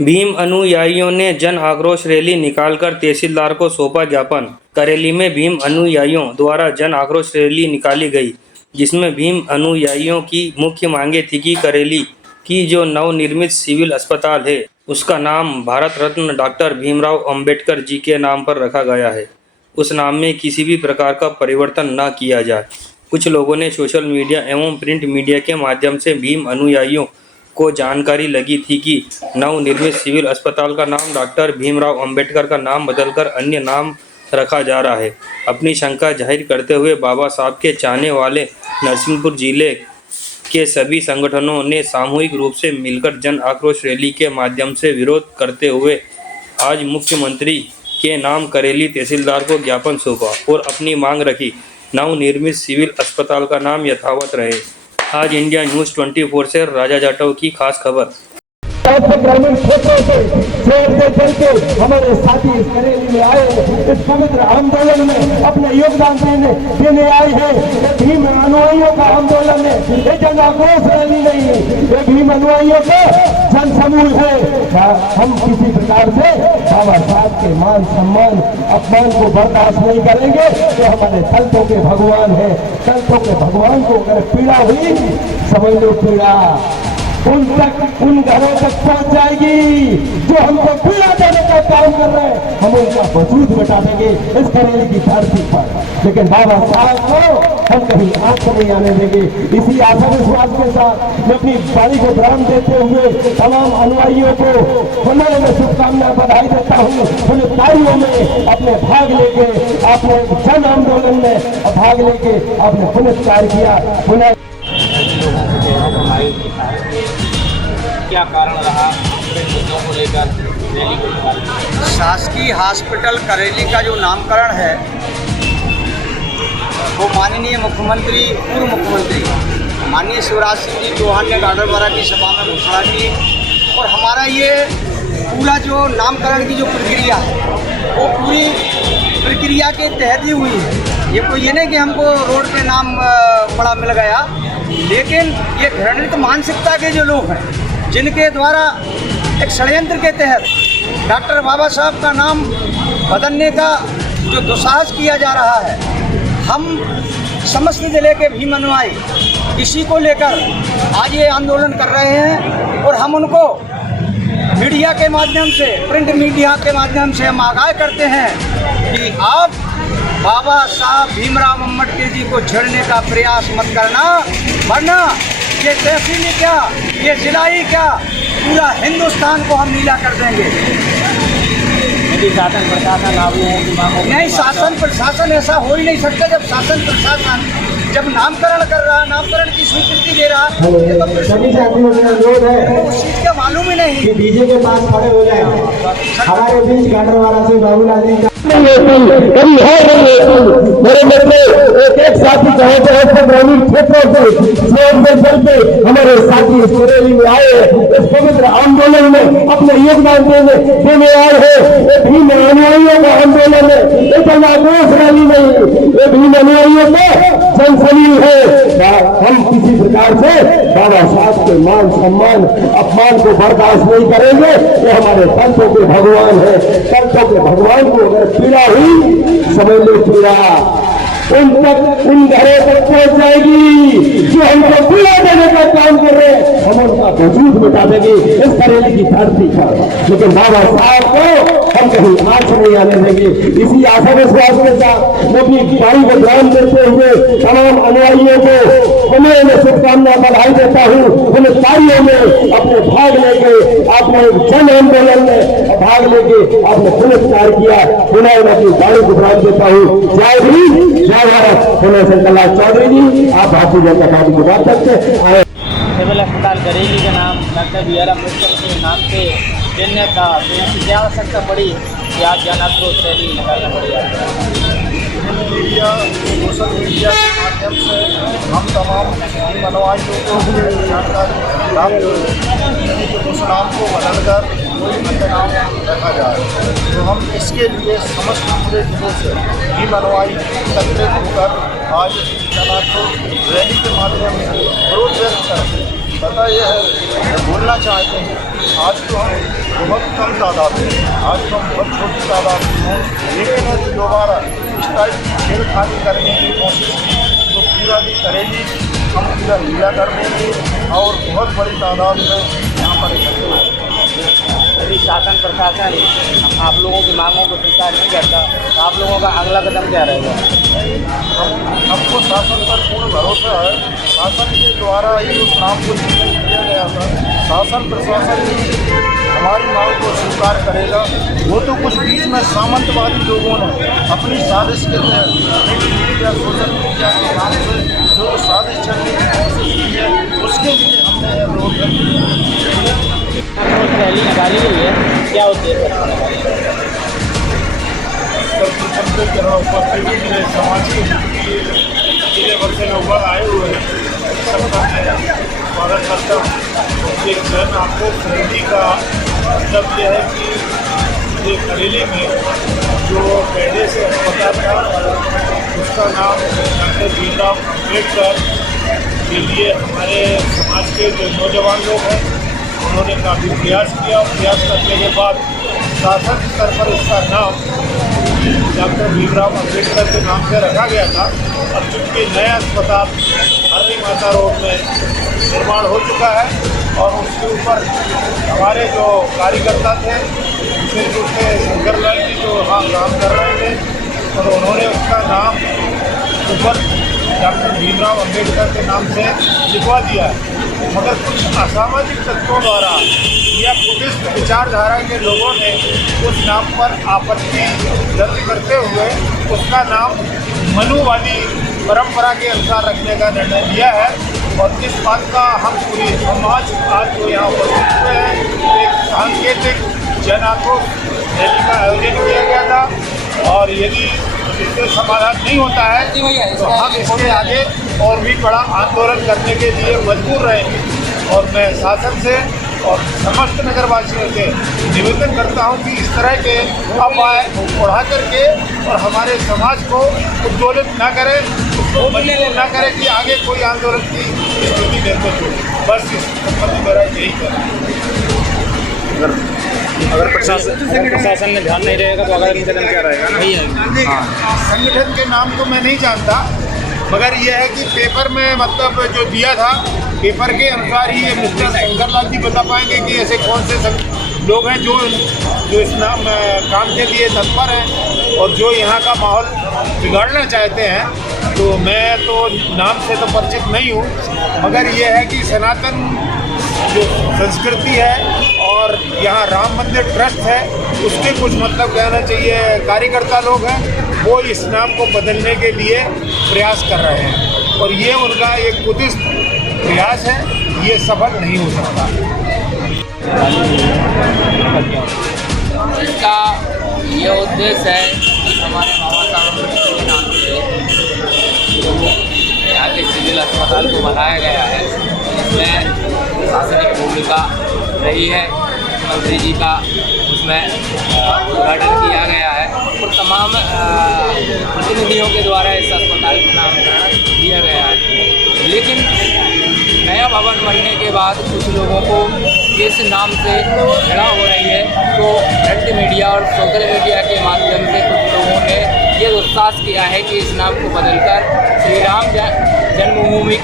भीम अनुयायियों ने जन आक्रोश रैली निकालकर तहसीलदार को सौंपा ज्ञापन। करेली में भीम अनुयायियों द्वारा जन आक्रोश रैली निकाली गई, जिसमें भीम अनुयायियों की मुख्य मांगे थी कि करेली की जो नवनिर्मित सिविल अस्पताल है, उसका नाम भारत रत्न डॉक्टर भीमराव अंबेडकर जी के नाम पर रखा गया है। उस नाम में किसी भी प्रकार का परिवर्तन न किया जाए। कुछ लोगों ने सोशल मीडिया एवं प्रिंट मीडिया के माध्यम से भीम अनुयायियों को जानकारी लगी थी कि नवनिर्मित सिविल अस्पताल का नाम डॉक्टर भीमराव अंबेडकर का नाम बदलकर अन्य नाम रखा जा रहा है। अपनी शंका जाहिर करते हुए बाबा साहब के चाहने वाले नरसिंहपुर जिले के सभी संगठनों ने सामूहिक रूप से मिलकर जन आक्रोश रैली के माध्यम से विरोध करते हुए आज मुख्यमंत्री के नाम करेली तहसीलदार को ज्ञापन सौंपा और अपनी मांग रखी, नवनिर्मित सिविल अस्पताल का नाम यथावत रहे। आज इंडिया न्यूज़ 24 से राजा जाटव की खास खबर। ग्रामीण क्षेत्रों से शहर से चल के हमारे साथी इस करेली में आए, इस पवित्र आंदोलन में अपने योगदान देने आए हैं। ये भीम अनुयायियों का आंदोलन है, ये जन आक्रोश रैली नहीं है, ये भीम अनुयायियों का जन समूह है। हम किसी प्रकार से बाबा साहब के मान सम्मान अपमान को बर्दाश्त नहीं करेंगे। तो हमारे दलितों के भगवान है, दलितों के भगवान को अगर पीड़ा हुई, समझ लो पीड़ा उन घरों तक पहुंच जाएगी जो हमको पीड़ा देने का काम कर रहे हैं। हम उनका वजूद बता देंगे इस करेली की धरती पर, लेकिन बाबा साहब को हम कहीं आंख नहीं आने देंगे। इसी आशा विश्वास के साथ मैं अपनी वाणी को विराम देते हुए तमाम अनुयायियों को पुनः में शुभकामनाएं बधाई देता हूँ। उन कार्यों में अपने भाग लेके, आपने जन आंदोलन में भाग लेके आपने पुनस्कार किया। पुनः क्या कारण रहा मुद्दों को लेकर रैली को निकाला? शासकीय हॉस्पिटल करेली का जो नामकरण है वो माननीय मुख्यमंत्री, पूर्व मुख्यमंत्री माननीय शिवराज सिंह जी चौहान ने गागरवाड़ा की सभा में घोषणा की और हमारा ये पूरा जो नामकरण की जो प्रक्रिया है वो पूरी प्रक्रिया के तहत ही हुई है। ये कोई ये नहीं कि हमको रोड पे नाम बड़ा मिल गया, लेकिन ये घृणित मानसिकता के जो लोग हैं जिनके द्वारा एक षड्यंत्र के तहत डॉक्टर बाबा साहब का नाम बदलने का जो दुस्साहस किया जा रहा है, हम समस्त जिले के भीम अनुयायी इसी को लेकर आज ये आंदोलन कर रहे हैं और हम उनको मीडिया के माध्यम से, प्रिंट मीडिया के माध्यम से हम आगाह करते हैं कि आप बाबा साहब भीमराव अम्बेडकर जी को छेड़ने का प्रयास मत करना, वरना ये तहसील क्या, ये जिला ही क्या, पूरा हिंदुस्तान को हम नीला कर देंगे। यदि शासन प्रशासन लागू है कि मांगों नहीं, शासन प्रशासन ऐसा हो ही नहीं सकता। जब शासन प्रशासन जब नामकरण कर रहा, नामकरण की स्वीकृति दे रहा, ये तो उस चीज का मालूम ही नहीं कि डीजे के पास खड़े हो जाए। हमारे बीच गाडरवाड़ा से बाबूलाल जी कभी है नहीं। मेरे मित्र एक साथी कहे ग्रामीण क्षेत्रों से शहर से चल के हमारे साथी इस करेली में आए, इस पवित्र आंदोलन में अपने योगदान देने आए हैं। भीम अनुयायियों का आंदोलन है, ये जन आक्रोश रैली नहीं, ये भीम अनुयायियों का जन समूह है। हम किसी प्रकार से बाबा साहब के मान सम्मान अपमान को बर्दाश्त नहीं करेंगे। ये हमारे दलितों के भगवान है, दलितों के भगवान को अगर पीड़ा हुई, समझ लो पीड़ा उन घरों तक पहुंच जाएगी जो हमको पीड़ा देने का काम कर रहे हैं। हम उनका वजूद बता देंगे इस करेली की धरती पर, लेकिन बाबा साहब को हम कहीं आंख नहीं आने देंगे। इसी आशा विश्वास के साथ मैं अपनी वाणी को ध्यान देते हुए तमाम अनुयायियों को मैं शुभकामना बधाई देता हूँ। उन कार्यों में अपने भाग लेके, आपने जन आंदोलन में भाग लेके आपने पुरस्कार किया। पुनः मैं अपनी वाणी को ध्यान देता हूँ। जय भीम, जय भारत। पुनः शंकरलाल चौधरी जी, आप भारतीय जनता पार्टी की बात करते हैं। सिविल अस्पताल करेली का नाम डॉक्टर भीमराव अम्बेडकर के नाम से देने का क्या आवश्यकता पड़ी कि आज जन आक्रोश रैली निकालना पड़ी? मीडिया, सोशल मीडिया के माध्यम से हम तमाम भीम अनुयायियों को जानकारी प्राप्त हुई कि उस नाम को बदलकर कोई अन्य नाम रखा जाए। तो हम इसके लिए समस्त पूरे जिले से भीम अनुयायी एकत्रित होकर आज जन आक्रोश रैली के माध्यम से विरोध व्यक्त करते हैं। पता ये है बोलना चाहते हैं, आज तो हम बहुत कम तादाद में, आज तो हम बहुत छोटी तादाद में हैं, लेकिन यदि दोबारा इस टाइप की छेड़खानी करने की कोशिश की तो पूरा भी करेंगे, हम पूरा लीला कर देंगे और बहुत बड़ी तादाद में यहाँ पर इकट्ठे होंगे। यदि शासन प्रशासन आप लोगों की मांगों को स्वीकार नहीं करता तो आप लोगों का अगला कदम क्या रहेगा? हमको शासन पर पूर्ण भरोसा है। शासन के द्वारा ही उस नाम को किया गया था, शासन प्रशासन ही हमारी मांग को स्वीकार करेगा। वो तो कुछ बीच में सामंतवादी लोगों ने अपनी साजिश के तहत मीडिया सोशल मीडिया के नाम से जो साजिश चलने की कोशिश की है, उसके लिए हमने यह विरोध रैली निकाली गई है, क्या उद्देश्य है? समाज के जिले भर से लोग आए हुए हैं, सबका स्वागत करता हूँ। एक जन आक्रोश रैली का मतलब यह है कि ये करेली में जो पहले से अस्पताल था उसका नाम डॉक्टर भीमराव अम्बेडकर के लिए हमारे समाज के जो नौजवान लोग हैं उन्होंने काफ़ी प्रयास किया। प्रयास करने के बाद शासन स्तर पर इसका नाम डॉक्टर भीमराव अम्बेडकर के नाम से रखा गया था। अब चूँकि नया अस्पताल हरणी माता रोड में निर्माण हो चुका है और उसके ऊपर हमारे जो कार्यकर्ता थे विशेष रूप से शंकरलाल जी जो वहाँ काम कर रहे थे और उन्होंने उसका नाम ऊपर डॉक्टर भीमराव अम्बेडकर के नाम से लिखवा दिया है। मगर कुछ असामाजिक तत्वों द्वारा या कुटिष्ठ विचारधारा के लोगों ने उस नाम पर आपत्ति दर्ज करते हुए उसका नाम मनुवादी परंपरा के अनुसार रखने का निर्णय लिया है। और इस बात का हम पूरी समाज आज जो यहाँ उपस्थित हुए हैं, एक सांकेतिक जन आक्रोश रैली का आयोजन किया गया था और यदि इससे समाधान नहीं होता है तो हम इसके आगे और भी बड़ा आंदोलन करने के लिए मजबूर रहेंगे। और मैं शासन से और समस्त नगरवासियों से निवेदन करता हूं कि इस तरह के अफवाह उड़ा करके और हमारे समाज को उद्दोलित न करें, उसको मजबूर न करें कि आगे कोई आंदोलन की स्थिति निर्मित हो। बस इस संबंध मेरा यही कहना। अगर प्रशासन ने ध्यान नहीं रहेगा तो अगला कदम क्या रहेगा ना? संगठन के नाम तो मैं नहीं जानता, मगर यह है कि पेपर में मतलब जो दिया था पेपर के अनुसार ही ये मिस्टर शंकरलाल जी बता पाएंगे कि ऐसे कौन से लोग हैं जो इस नाम काम के लिए तत्पर हैं और जो यहाँ का माहौल बिगाड़ना चाहते हैं। तो मैं तो नाम से तो परिचित नहीं हूँ, मगर यह है कि सनातन जो संस्कृति है और यहाँ राम मंदिर ट्रस्ट है उसके कुछ मतलब कहना चाहिए कार्यकर्ता लोग हैं, वो इस नाम को बदलने के लिए प्रयास कर रहे हैं और ये उनका एक कुटिष्ठ प्रयास है, ये सफल नहीं हो सकता। इसका ये उद्देश्य है कि हमारे बाबा साहब अम्बेडकर के नाम से यहाँ के सिविल अस्पताल को बनाया गया है, इसमें प्रशासनिक भूमिका रही है, मुख्यमंत्री जी का उसमें उद्घाटन किया गया है और तमाम प्रतिनिधियों के द्वारा इस अस्पताल का नामकरण किया गया है। लेकिन नया भवन बनने के बाद कुछ लोगों को इस नाम से घृणा हो रही है, तो प्रिंट मीडिया और सोशल मीडिया के माध्यम से कुछ लोगों ने ये दुस्साहस किया है कि इस नाम को बदलकर श्री राम जन्मभूमि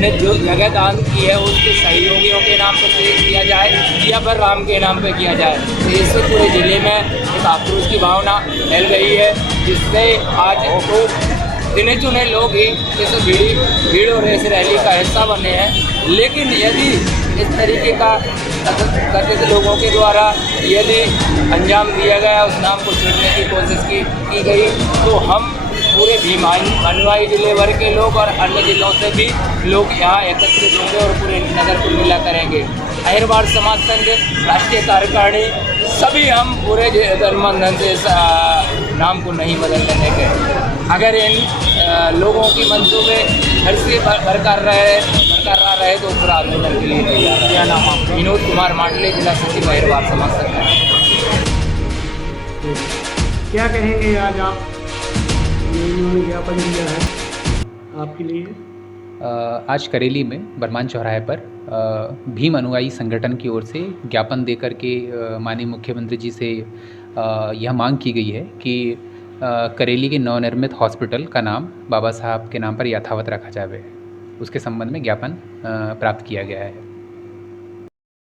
ने जो जगह दान की है उसके सहयोगियों के नाम पर किया जाए या फिर राम के नाम पर किया जाए। तो इससे पूरे ज़िले में एक आक्रोश की भावना फैल गई है, जिससे आज तो गिने चुने लोग ही इस भीड़ और इस रैली का हिस्सा बने हैं। लेकिन यदि इस तरीके का कथित लोगों के द्वारा यदि अंजाम दिया गया, उस नाम को छेड़ने की कोशिश की गई, तो हम पूरे भीम अनुयायी जिले भर के लोग और अन्य जिलों से भी लोग यहाँ एकत्रित होंगे और पूरे नगर को नीला करेंगे। अहिरवाड़ समाज संघ राष्ट्रीय कार्यकारिणी सभी हम पूरे जनमंधन से इस नाम को नहीं बदलने देंगे। अगर इन लोगों की मंसूबे घर से बरकरार रहे तो पूरा आंदोलन के लिए तैयार है। क्या नाम आपका? विनोद कुमार मांडले, जिला सचिव अहिरवाड़ समाज संघ। क्या कहेंगे आज आप, इन्होंने ज्ञापन दिया है आपके लिए? आज करेली में बरमान चौराहे पर भीम अनुयायी संगठन की ओर से ज्ञापन देकर के माननीय मुख्यमंत्री जी से यह मांग की गई है कि करेली के नवनिर्मित हॉस्पिटल का नाम बाबा साहब के नाम पर यथावत रखा जाए। उसके संबंध में ज्ञापन प्राप्त किया गया है।